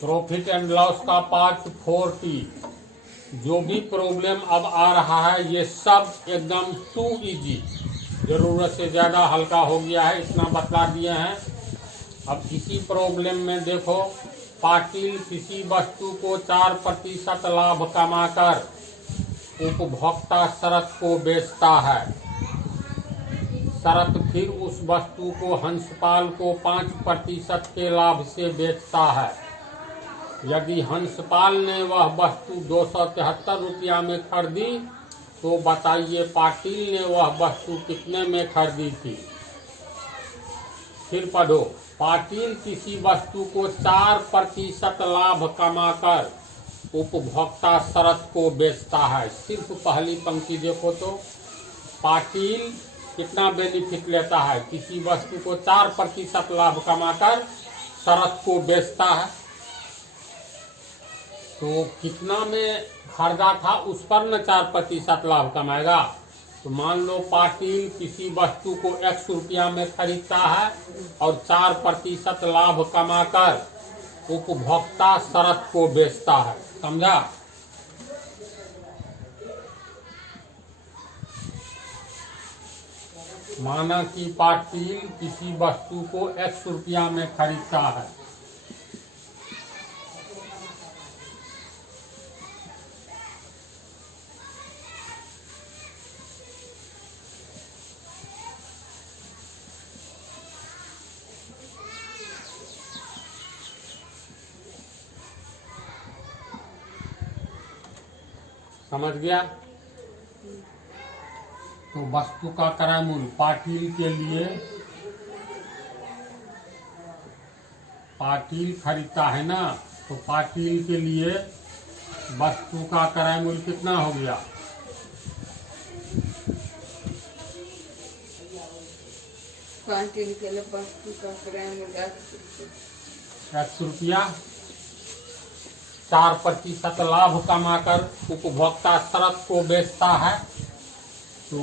Profit and loss का part 4T। जो भी प्रॉब्लम अब आ रहा है ये सब एकदम टू इजी, ज़रूरत से ज़्यादा हल्का हो गया है, इतना बतला दिए हैं। अब इसी प्रॉब्लम में देखो, पाटिल किसी वस्तु को 4% लाभ कमाकर उपभोक्ता शरत को बेचता है। शरत फिर उस वस्तु को हंसपाल को 5% के लाभ से बेचता है। यदि हंसपाल ने वह वस्तु 273 रुपया में खरीदी तो बताइए पाटिल ने वह वस्तु कितने में खरीदी थी। फिर पढ़ो, पाटिल किसी वस्तु को 4% लाभ कमाकर उपभोक्ता शरत को बेचता है। सिर्फ पहली पंक्ति देखो तो पाटिल कितना बेनिफिट लेता है, किसी वस्तु को 4% लाभ कमाकर शरत को बेचता है। तो कितना में खरीदा था उस पर न 4% लाभ कमाएगा। तो मान लो पाटिल किसी वस्तु को X रुपया में खरीदता है और 4% लाभ कमाकर उपभोक्ता शरत को बेचता है। समझा? माना कि पाटिल किसी वस्तु को X रुपया में खरीदता है, समझ गया? तो वस्तु का क्रय मूल्य पाटिल के लिए, पाटिल खरीदता है ना, तो पाटिल के लिए वस्तु का क्रय मूल्य कितना हो गया? पाटिल के लिए वस्तु का क्रय मूल्य X रुपया। 4% लाभ कमाकर उपभोक्ता शरत को बेचता है। तो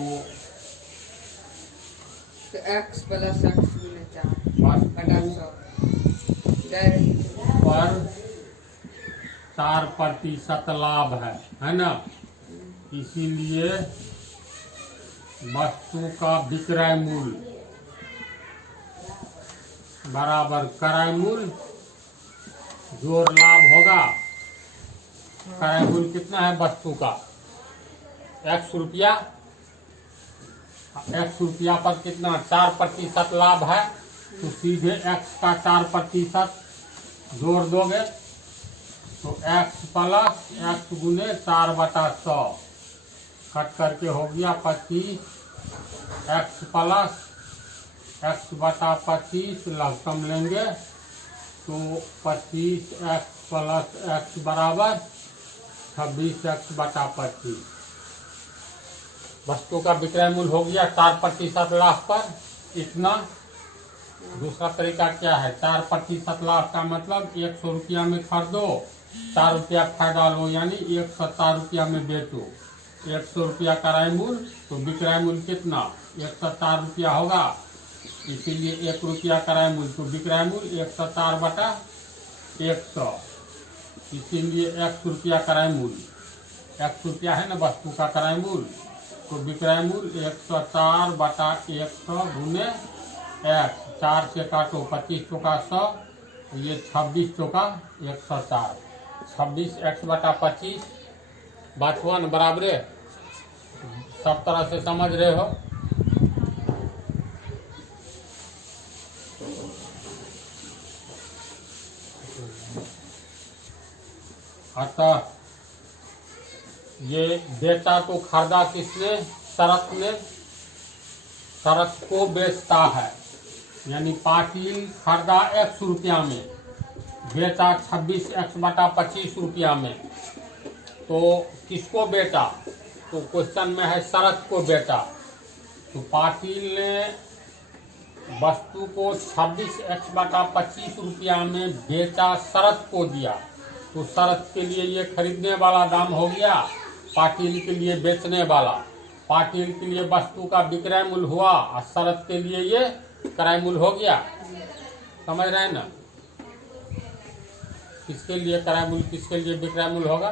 X प्लस X गुने 4 पर 4% लाभ है ना। इसीलिए वस्तु का विक्रय मूल्य बराबर क्रय मूल्य जोड़ लाभ होगा। क्रय मूल्य कितना है वस्तु का? X रुपया। X रुपया पर कितना 4% लाभ है, तो सीधे X का 4% जोड़ दोगे तो X प्लस X गुने 4/100 कट करके हो गया 25। X प्लस X/25 लघुत्तम लेंगे तो 25X प्लस X बराबर 26X/25। वस्तु का विक्रय मूल्य हो गया 4% लाभ पर इतना। दूसरा तरीका क्या है? 4% लाभ का मतलब 100 रुपया में खरीदो, 4 रुपया फायदा लो, यानी 170 रुपया में बेचो। 100 रुपया क्रय मूल्य, तो विक्रय मूल्य कितना? 170 रुपया होगा। इसीलिए 1 रुपया क्रय मूल्य, तो विक्रय मूल्य 170/100। इसीलिए X रुपया क्रय मूल्य, X रुपया है ना वस्तु का क्रय मूल्य, तो विक्रय मूल्य 170/100 गुने X। 4 से काटो, 25 चौका 100, तो ये 26 चौका 104। 26X/25 बात हुआ न बराबर? सब तरह से समझ रहे हो? अतः ये बेचा तो खरीदा किसने? शरत ने। शरत को बेचता है, यानी पाटिल खरीदा X रुपया में, बेचा 26X/25 रुपया में। तो किसको बेचा? तो क्वेश्चन में है शरत को बेचा। तो पाटिल ने वस्तु को 26X/25 रुपया में बेचा, शरत को दिया। तो शरत के लिए ये खरीदने वाला दाम हो गया, पाटिल के लिए बेचने वाला। पाटिल के लिए वस्तु का विक्रय मूल्य हुआ और शरत के लिए ये क्रय मूल्य हो गया। समझ रहे हैं ना? किसके लिए क्रय मूल्य, किसके लिए विक्रय मूल्य होगा।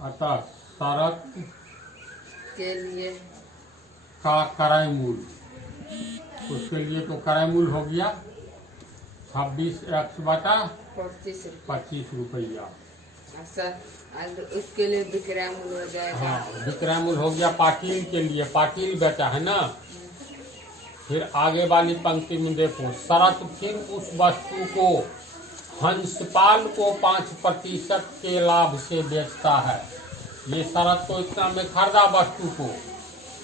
अतः शरत के लिए का क्रय मूल्य, उसके लिए तो क्रय मूल्य हो गया 26x बटा 25 रुपया। सर उसके लिए विक्रय मूल्य हो जाएगा। हाँ, विक्रय मूल्य हो गया पाटिल के लिए, पाटिल बेचा है ना। फिर आगे वाली पंक्ति में देखो, शरत फिर उस वस्तु को हंसपाल को 5% के लाभ से बेचता है। ये शरत को इतना में खरीदा वस्तु को,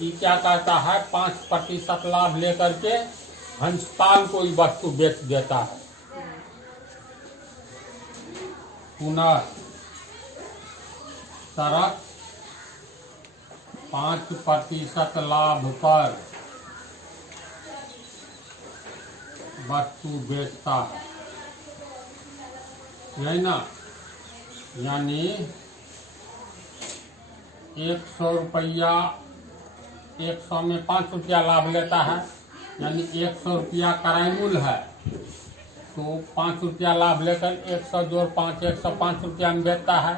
ये क्या कहता है 5% लाभ लेकर के हंसपाल को ये वस्तु बेच देता है। पुनः शरत 5% लाभ पर वस्तु बेचता है, यही ना। यानी 100 रुपया, 100 में 5 रुपया लाभ लेता है, यानी 100 रुपया क्रय मूल्य है, तो 5 रुपया लाभ लेकर 100 जोड़ 5 105 रुपया में बेचता है,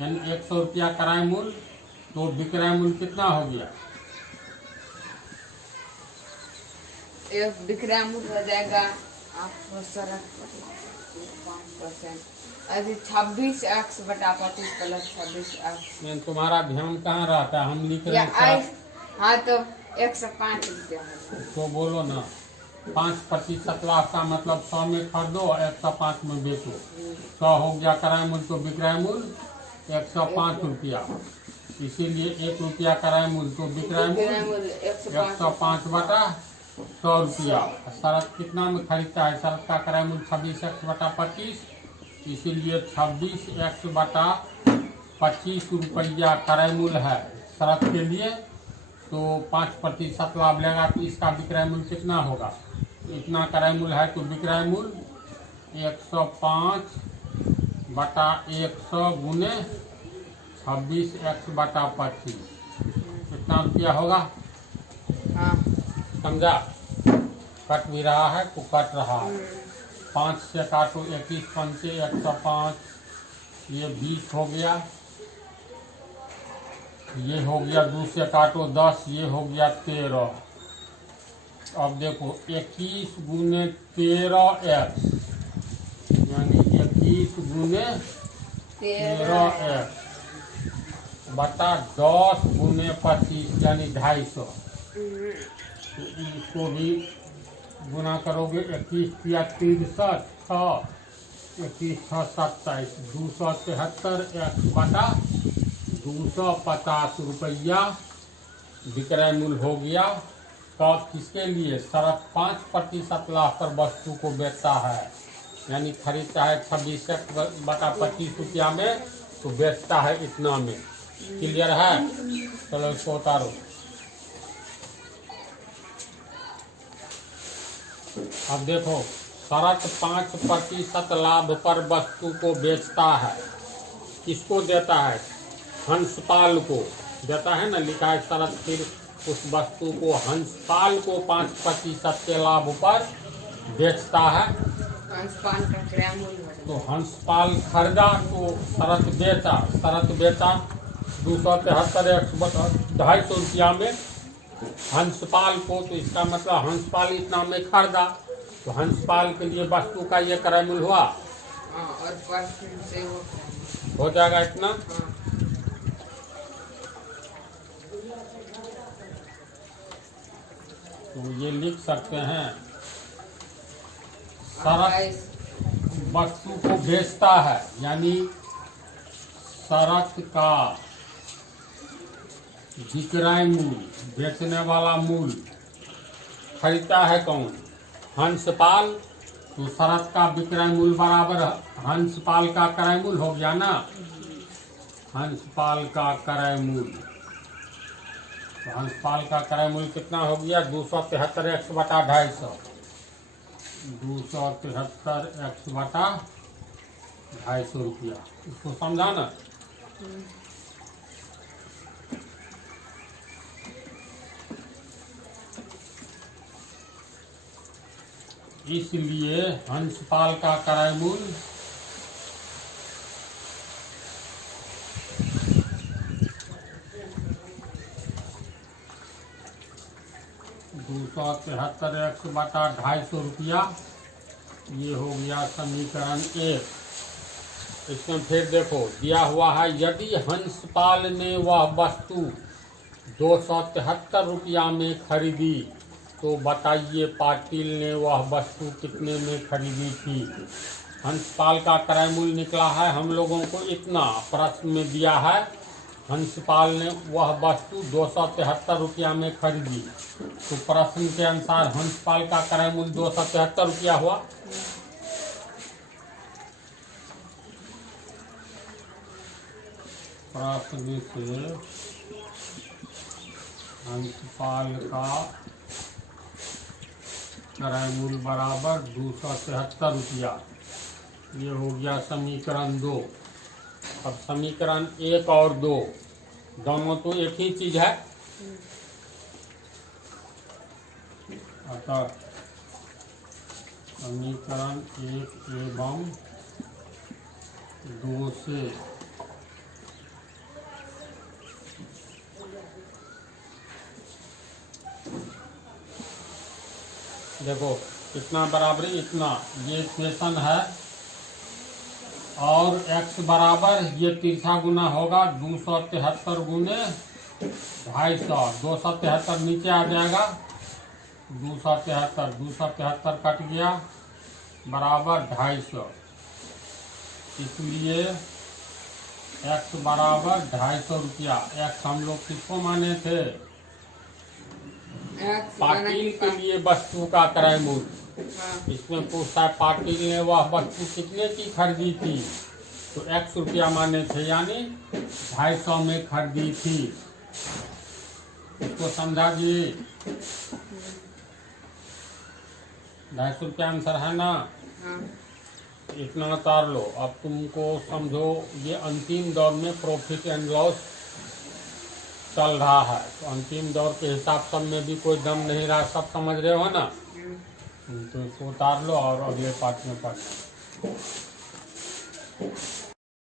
यानी 100 रुपया क्रय मूल्य। तो विक्रय मूल्य कितना हो गया, विक्रय मूल्य हो जाएगा आपको शरत 5%, अभी 26x बटा 25 प्लस 26x। तुम्हारा ध्यान कहाँ रहता है, हम लिख रहे हैं। हाँ तो 105 रुपया तो बोलो ना, 5% लाभ का मतलब 100 में खरीदो 105 में बेचो। 100 हो गया क्रय मूल्य, तो विक्रय मूल्य 105 रुपया, इसीलिए 1 रुपया क्रय मूल्य, तो विक्रय मूल्य 105 बटा 100 रुपया। शरत कितना में खरीदता है, शरत का क्रय मूल्य 26x बटा 25, इसीलिए 26x बटा 25 रुपया क्रय मूल्य है शरत के लिए। तो 5% लाभ लेगा तो इसका विक्रय मूल्य कितना होगा, इतना क्रय मूल्य है, तो विक्रय मूल्य 105 बटा 100 गुने 26x बटा 25, कितना रुपया होगा। हाँ समझा, कट भी रहा है तो कट रहा है। 5 से काटो 21 पंचे 105, ये 20 हो गया, ये हो गया। 2 से काटो 10, ये हो गया 13। अब देखो 21 गुने 13x, यानी 21 गुने 13x बटा 10 गुने 25, यानी 250। तो इसको भी गुना करोगे, 21 या 63 6, 21 6 27, 273x बटा 250 रुपया विक्रय मूल्य हो गया। कब, किसके लिए, शरत 5% लाभ पर वस्तु को बेचता है, यानी खरीदता है 26 बटा 25 रुपया में, तो बेचता है इतना में। क्लियर है, चलो इसको उतारो। अब देखो, शरत 5% लाभ पर वस्तु को बेचता है, किसको देता है, हंसपाल को देता है ना, लिखा है शरत फिर उस वस्तु को हंसपाल को 5% के लाभ पर बेचता है। हंसपाल का क्रय मूल्य है। तो हंसपाल खरीदा तो शरत बेचा, शरत बेचा 273x बटा 250 रुपया में हंसपाल को, तो इसका मतलब हंसपाल इतना में खरीदा, तो हंसपाल के लिए वस्तु का ये क्रय मूल्य हुआ। हाँ, और परसेंट से हो जाएगा इतना। हाँ। तो ये लिख सकते हैं, शरत वस्तु को बेचता है, यानी शरत का विक्रय मूल्य, बेचने वाला मूल्य, खरीदता है कौन, हंसपाल, तो शरत का विक्रय मूल्य बराबर हंसपाल का क्रय मूल्य हो गया ना, हंसपाल का क्रय मूल्य। तो हंसपाल का क्रय मूल्य कितना हो गया, 273x बटा 250, 273x बटा 250 रुपया। इसको समझा ना। इसलिए हंसपाल का क्रय मूल्य 273 x बटा 250 रुपया। ये हो गया समीकरण 1। इसमें फिर देखो दिया हुआ है, यदि हंसपाल ने वह वस्तु 273 रुपया में खरीदी तो बताइए पाटिल ने वह वस्तु कितने में खरीदी थी। हंसपाल का क्रय मूल्य निकला है हम लोगों को इतना, प्रश्न में दिया है हंसपाल ने वह वस्तु 273 रुपया में खरीदी, तो प्रश्न के अनुसार हंसपाल का क्रय मूल्य 273 रुपया हुआ। प्रश्न से हंसपाल का क्रय मूल्य बराबर 273 रुपया। ये हो गया समीकरण 2। अब समीकरण 1 और 2 दोनों तो एक ही चीज है, अतः समीकरण 1 एवं 2 से देखो इतना बराबरी इतना, ये इक्वेशन है, और x बराबर ये तिरछा गुना होगा 273 गुने 250। 273 नीचे आ जाएगा, 273 कट गया बराबर 250। इसलिए x बराबर 250 रुपया। x हम लोग किसको माने थे? पाटिल के लिए वस्तु का क्रय मूल्य। इसमें पूछता है पाटिल ने वह वस्तु कितने की खरीदी थी, तो 100 रुपया माने थे, यानी 250 में खरीदी थी। इसको समझा जी? 250 रुपया आंसर है ना? इतना उतार लो। अब तुमको समझो ये अंतिम दौर में प्रॉफिट एंड लॉस चल रहा है, तो अंतिम दौर के हिसाब सब में भी कोई दम नहीं रहा, सब समझ रहे हो ना? तो इसको उतार लो और अगले पार्ट में पढ़ना।